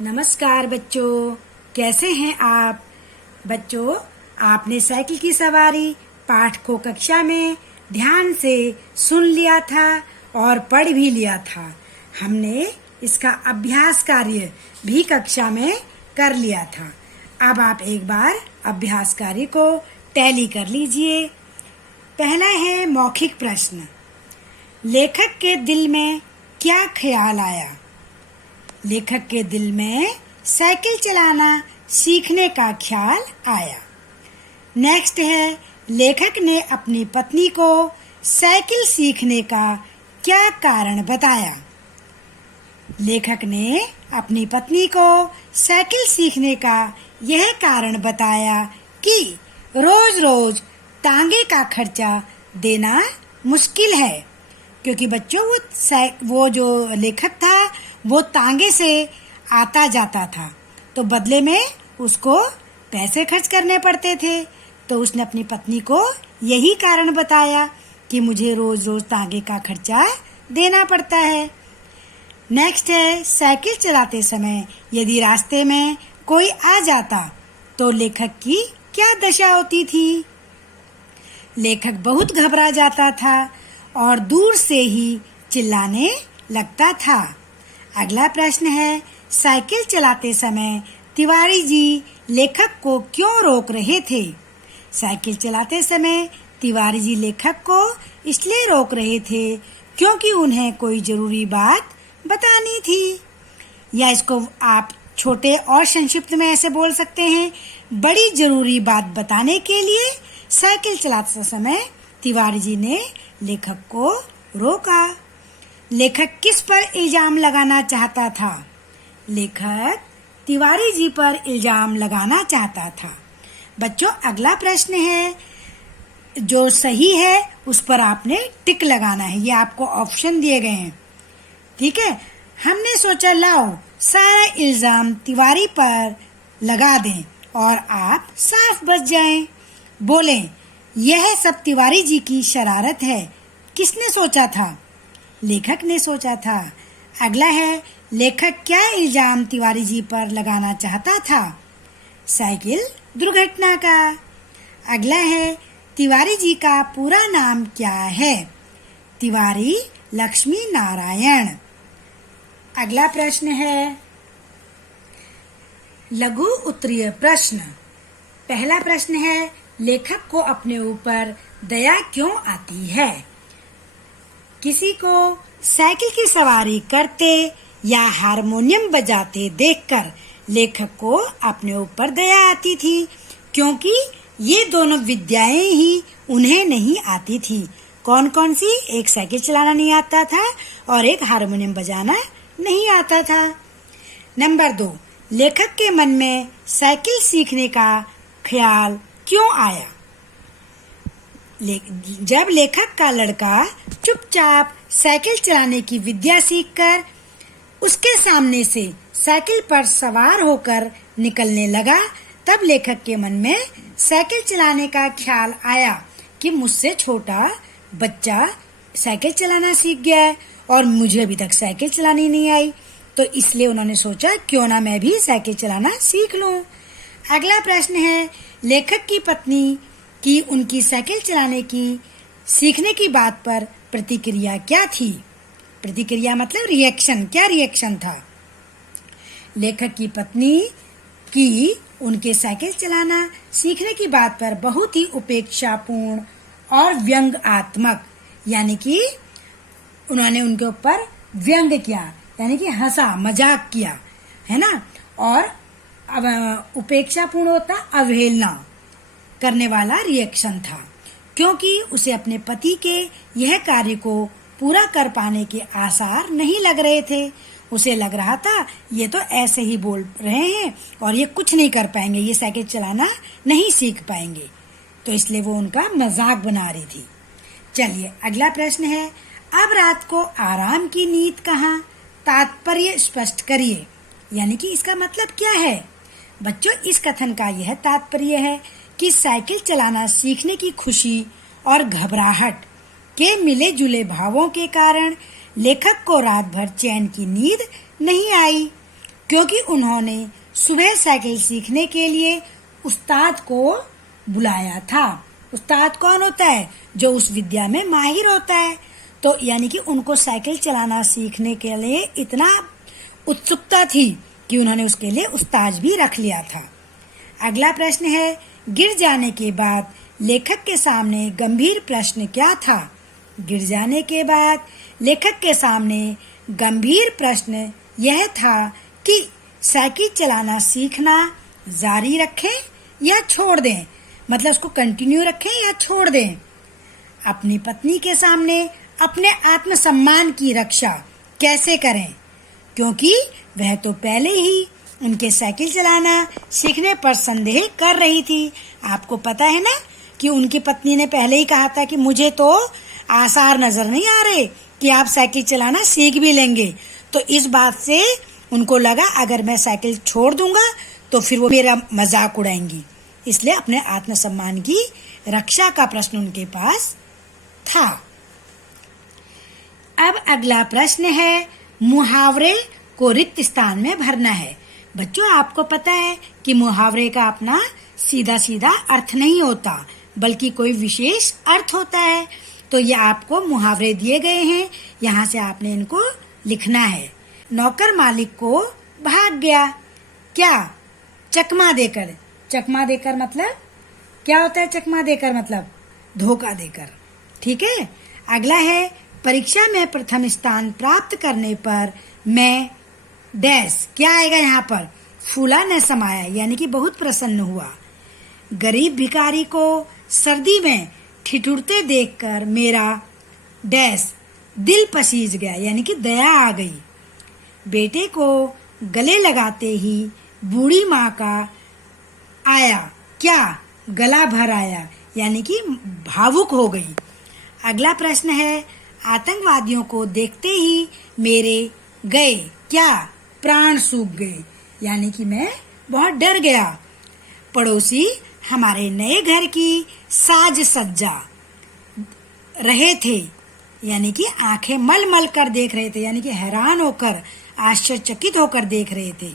नमस्कार बच्चों, कैसे हैं आप? बच्चों, आपने साइकिल की सवारी पाठ को कक्षा में ध्यान से सुन लिया था और पढ़ भी लिया था। हमने इसका अभ्यास कार्य भी कक्षा में कर लिया था। अब आप एक बार अभ्यास कार्य को टैली कर लीजिए। पहला है मौखिक प्रश्न। लेखक के दिल में क्या ख्याल आया? लेखक के दिल में साइकिल चलाना सीखने का ख्याल आया। नेक्स्ट है, लेखक ने अपनी पत्नी को साइकिल सीखने का क्या कारण बताया? लेखक ने अपनी पत्नी को साइकिल सीखने का यह कारण बताया कि रोज-रोज तांगे का खर्चा देना मुश्किल है, क्योंकि बच्चों वो जो लेखक था वो तांगे से आता जाता था, तो बदले में उसको पैसे खर्च करने पड़ते थे। तो उसने अपनी पत्नी को यही कारण बताया कि मुझे रोज रोज तांगे का खर्चा देना पड़ता है। नेक्स्ट है, साइकिल चलाते समय यदि रास्ते में कोई आ जाता तो लेखक की क्या दशा होती थी? लेखक बहुत घबरा जाता था और दूर से ही चिल्लाने लगता था। अगला प्रश्न है, साइकिल चलाते समय तिवारी जी लेखक को क्यों रोक रहे थे? साइकिल चलाते समय तिवारी जी लेखक को इसलिए रोक रहे थे क्योंकि उन्हें कोई जरूरी बात बतानी थी। या इसको आप छोटे और संक्षिप्त में ऐसे बोल सकते हैं, बड़ी जरूरी बात बताने के लिए साइकिल चलाते समय तिवारी जी ने लेखक को रोका। लेखक किस पर इल्जाम लगाना चाहता था? लेखक तिवारी जी पर इल्जाम लगाना चाहता था। बच्चों, अगला प्रश्न है, जो सही है उस पर आपने टिक लगाना है। ये आपको ऑप्शन दिए गए हैं, ठीक है। हमने सोचा लाओ सारा इल्जाम तिवारी पर लगा दें और आप साफ बच जाएं। बोलें, यह सब तिवारी जी की शरारत है। किसने सोचा था? लेखक ने सोचा था। अगला है, लेखक क्या इल्जाम तिवारी जी पर लगाना चाहता था? साइकिल दुर्घटना का। अगला है, तिवारी जी का पूरा नाम क्या है? तिवारी लक्ष्मी नारायण। अगला प्रश्न है लघु उत्तरीय प्रश्न। पहला प्रश्न है, लेखक को अपने ऊपर दया क्यों आती है? किसी को साइकिल की सवारी करते या हारमोनियम बजाते देखकर लेखक को अपने ऊपर दया आती थी, क्योंकि ये दोनों विद्याएं ही उन्हें नहीं आती थी। कौन कौन सी? एक साइकिल चलाना नहीं आता था और एक हारमोनियम बजाना नहीं आता था। नंबर 2, लेखक के मन में साइकिल सीखने का ख्याल क्यों आया? जब लेखक का लड़का चुपचाप साइकिल चलाने की विद्या सीखकर उसके सामने से साइकिल पर सवार होकर निकलने लगा, तब लेखक के मन में साइकिल चलाने का ख्याल आया कि मुझसे छोटा बच्चा साइकिल चलाना सीख गया है और मुझे अभी तक साइकिल चलानी नहीं आई, तो इसलिए उन्होंने सोचा क्यों ना मैं भी साइकिल चलाना सीख लूं। अगला प्रश्न है, लेखक की पत्नी की उनकी साइकिल चलाने की सीखने की बात पर प्रतिक्रिया क्या थी? प्रतिक्रिया मतलब रिएक्शन। क्या रिएक्शन था? लेखक की पत्नी की उनके साइकिल चलाना सीखने की बात पर बहुत ही उपेक्षापूर्ण और व्यंग्यात्मक, यानी कि उन्होंने उनके ऊपर व्यंग किया, यानी कि हंसा मजाक किया, है ना। और उपेक्षापूर्ण होता अवहेलना करने वाला रिएक्शन था, क्योंकि उसे अपने पति के यह कार्य को पूरा कर पाने के आसार नहीं लग रहे थे। उसे लग रहा था ये तो ऐसे ही बोल रहे हैं और ये कुछ नहीं कर पाएंगे, ये साइकिल चलाना नहीं सीख पाएंगे, तो इसलिए वो उनका मजाक बना रही थी। चलिए अगला प्रश्न है, अब रात को आराम की नींद कहाँ? तात्पर्य स्पष्ट करिए, यानी कि इसका मतलब क्या है? बच्चों, इस कथन का यह तात्पर्य है कि साइकिल चलाना सीखने की खुशी और घबराहट के मिले जुले भावों के कारण लेखक को रात भर चैन की नींद नहीं आई। क्योंकि उन्होंने सुबह साइकिल सीखने के लिए उस्ताद को बुलाया था। उस्ताद कौन होता है? जो उस विद्या में माहिर होता है। तो यानी कि उनको साइकिल चलाना सीखने के लिए इतना उत्सुकता थी कि उन्होंने उसके लिए उस्ताद भी रख लिया था। अगला प्रश्न है, गिर जाने के बाद लेखक के सामने गंभीर प्रश्न क्या था? गिर जाने के बाद लेखक के सामने गंभीर प्रश्न यह था कि साइकिल चलाना सीखना जारी रखें या छोड़ दें, मतलब उसको कंटिन्यू रखें या छोड़ दें। अपनी पत्नी के सामने अपने आत्मसम्मान की रक्षा कैसे करें, क्योंकि वह तो पहले ही उनके साइकिल चलाना सीखने पर संदेह कर रही थी। आपको पता है ना कि उनकी पत्नी ने पहले ही कहा था कि मुझे तो आसार नजर नहीं आ रहे कि आप साइकिल चलाना सीख भी लेंगे। तो इस बात से उनको लगा अगर मैं साइकिल छोड़ दूंगा तो फिर वो मेरा मजाक उड़ाएंगी, इसलिए अपने आत्मसम्मान की रक्षा का प्रश्न उनके पास था। अब अगला प्रश्न है, मुहावरे को रिक्त स्थान में भरना है। बच्चों, आपको पता है कि मुहावरे का अपना सीधा सीधा अर्थ नहीं होता, बल्कि कोई विशेष अर्थ होता है। तो ये आपको मुहावरे दिए गए हैं, यहाँ से आपने इनको लिखना है। नौकर मालिक को भाग गया, क्या? चकमा देकर। चकमा देकर मतलब क्या होता है? चकमा देकर मतलब धोखा देकर। ठीक है। अगला है, परीक्षा में प्रथम स्थान प्राप्त करने पर मैं डैश, क्या आएगा यहाँ पर? फूला न समाया, यानी कि बहुत प्रसन्न हुआ। गरीब भिखारी को सर्दी में ठिठुरते देखकर मेरा डैश दिल पसीज गया, यानी कि दया आ गई। बेटे को गले लगाते ही बूढ़ी माँ का आया, क्या? गला भर आया, यानी कि भावुक हो गई। अगला प्रश्न है, आतंकवादियों को देखते ही मेरे गए, क्या? प्राण सूख गए, यानी कि मैं बहुत डर गया। पड़ोसी हमारे नए घर की साज सज्जा रहे थे, यानी कि आंखें मल मल कर देख रहे थे, यानी कि हैरान होकर आश्चर्यचकित होकर देख रहे थे।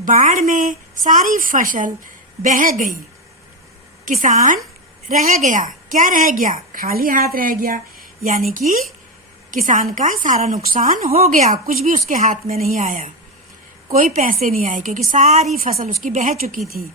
बाढ़ में सारी फसल बह गई, किसान रह गया, क्या रह गया? खाली हाथ रह गया, यानी कि किसान का सारा नुकसान हो गया, कुछ भी उसके हाथ में नहीं आया, कोई पैसे नहीं आए क्योंकि सारी फसल उसकी बह चुकी थी।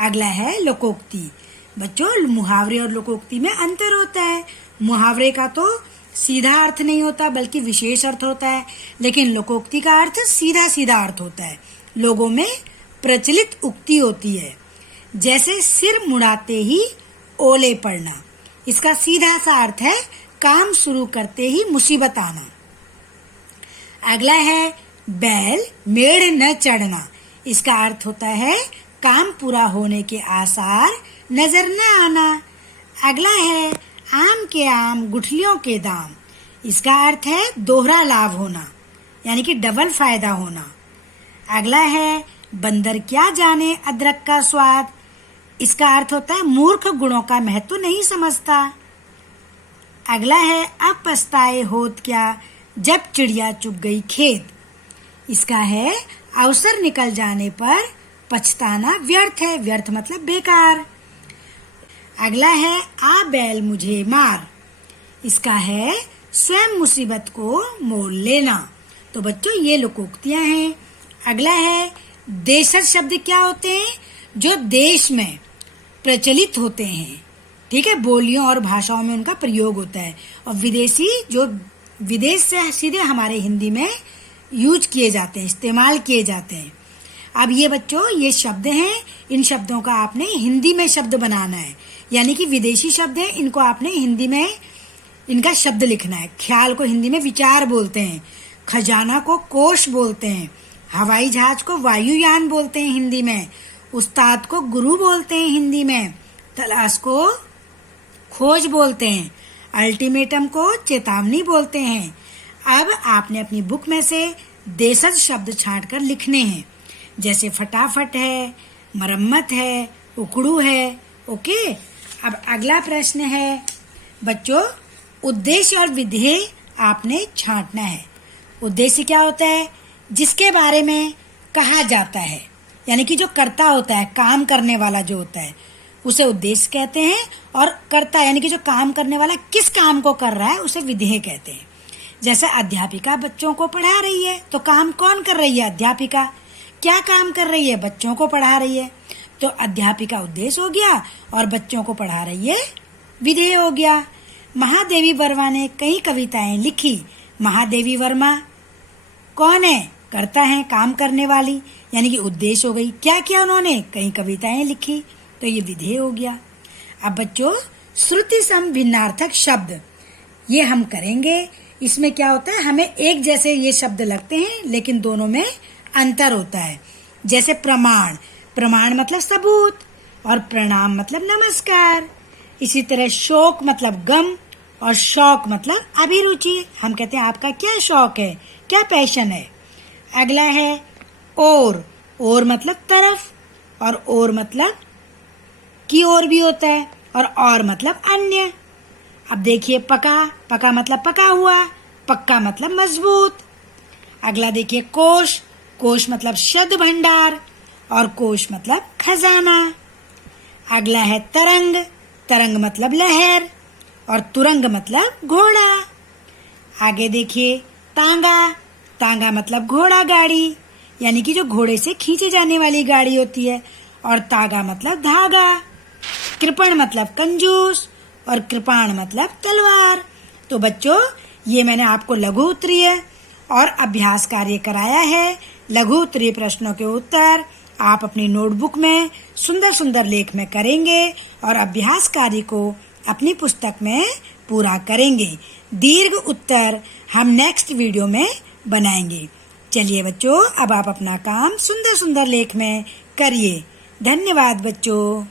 अगला है लोकोक्ति। बच्चों, मुहावरे और लोकोक्ति में अंतर होता है। मुहावरे का तो सीधा अर्थ नहीं होता बल्कि विशेष अर्थ होता है, लेकिन लोकोक्ति का अर्थ सीधा सीधा अर्थ होता है। लोगों में प्रचलित उक्ति होती है, जैसे सिर मुड़ाते ही ओले पड़ना। इसका सीधा सा अर्थ है काम शुरू करते ही मुसीबत आना। अगला है बैल मेढ़ न चढ़ना। इसका अर्थ होता है काम पूरा होने के आसार नजर न आना। अगला है आम के आम गुठलियों के दाम। इसका अर्थ है दोहरा लाभ होना, यानी कि डबल फायदा होना। अगला है बंदर क्या जाने अदरक का स्वाद। इसका अर्थ होता है मूर्ख गुणों का महत्व नहीं समझता। अगला है अब पछताए होत क्या जब चिड़िया चुग गई खेत। इसका है अवसर निकल जाने पर पछताना व्यर्थ है, व्यर्थ मतलब बेकार। अगला है आ बैल मुझे मार। इसका है स्वयं मुसीबत को मोल लेना। तो बच्चों, ये लोकोक्तियां हैं। अगला है देशज शब्द क्या होते हैं? जो देश में प्रचलित होते हैं, ठीक है, बोलियों और भाषाओं में उनका प्रयोग होता है। और विदेशी जो विदेश से सीधे हमारे हिंदी में यूज किए जाते हैं, इस्तेमाल किए जाते हैं। अब ये बच्चों, ये शब्द हैं, इन शब्दों का आपने हिंदी में शब्द बनाना है, यानी कि विदेशी शब्द हैं, इनको आपने हिंदी में इनका शब्द लिखना है। ख्याल को हिंदी में विचार बोलते हैं, खजाना को कोश बोलते हैं, हवाई जहाज को वायुयान बोलते हैं हिंदी में, उस्ताद को गुरु बोलते हैं हिंदी में, तलाश को खोज बोलते हैं, अल्टीमेटम को चेतावनी बोलते हैं। अब आपने अपनी बुक में से देशज शब्द छांट कर लिखने हैं, जैसे फटाफट है, मरम्मत है, उकड़ू है। ओके। अब अगला प्रश्न है बच्चों, उद्देश्य और विधेय आपने छांटना है। उद्देश्य क्या होता है? जिसके बारे में कहा जाता है, यानी कि जो कर्ता होता है, काम करने वाला जो होता है उसे उद्देश्य कहते हैं, और कर्ता यानी कि जो काम करने वाला किस काम को कर रहा है उसे विधेय कहते हैं। जैसे अध्यापिका बच्चों को पढ़ा रही है, तो काम कौन कर रही है? अध्यापिका। क्या काम कर रही है? बच्चों को पढ़ा रही है। तो अध्यापिका उद्देश्य हो गया और बच्चों को पढ़ा रही है विधेय हो गया। महादेवी वर्मा ने कई कविताएं लिखी। महादेवी वर्मा कौन है? कर्ता है, काम करने वाली, यानी कि उद्देश्य हो गई। क्या किया उन्होंने? कई कविताएं लिखी, तो ये विधेय हो गया। अब बच्चों, श्रुति सम भिन्नार्थक शब्द ये हम करेंगे। इसमें क्या होता है, हमें एक जैसे ये शब्द लगते हैं लेकिन दोनों में अंतर होता है। जैसे प्रमाण, प्रमाण मतलब सबूत, और प्रणाम मतलब नमस्कार। इसी तरह शोक मतलब गम, और शौक मतलब अभिरुचि। हम कहते हैं आपका क्या शौक है, क्या पैशन है। अगला है और मतलब तरफ, और मतलब की ओर भी होता है, और मतलब अन्य। अब देखिए पका, पका मतलब पका हुआ, पक्का मतलब मजबूत। अगला देखिए कोश, कोश मतलब शब्द भंडार, और कोश मतलब खजाना। अगला है तरंग, तरंग मतलब लहर, और तुरंग मतलब घोड़ा। आगे देखिए तांगा, तांगा मतलब घोड़ा गाड़ी, यानी कि जो घोड़े से खींची जाने वाली गाड़ी होती है, और तागा मतलब धागा। कृपण मतलब कंजूस, और कृपाण मतलब तलवार। तो बच्चों, ये मैंने आपको लघु उत्तरीय और अभ्यास कार्य कराया है। लघु उत्तरीय प्रश्नों के उत्तर आप अपनी नोटबुक में सुंदर सुंदर लेख में करेंगे, और अभ्यास कार्य को अपनी पुस्तक में पूरा करेंगे। दीर्घ उत्तर हम नेक्स्ट वीडियो में बनाएंगे। चलिए बच्चों, अब आप अपना काम सुंदर सुंदर लेख में करिए। धन्यवाद बच्चों।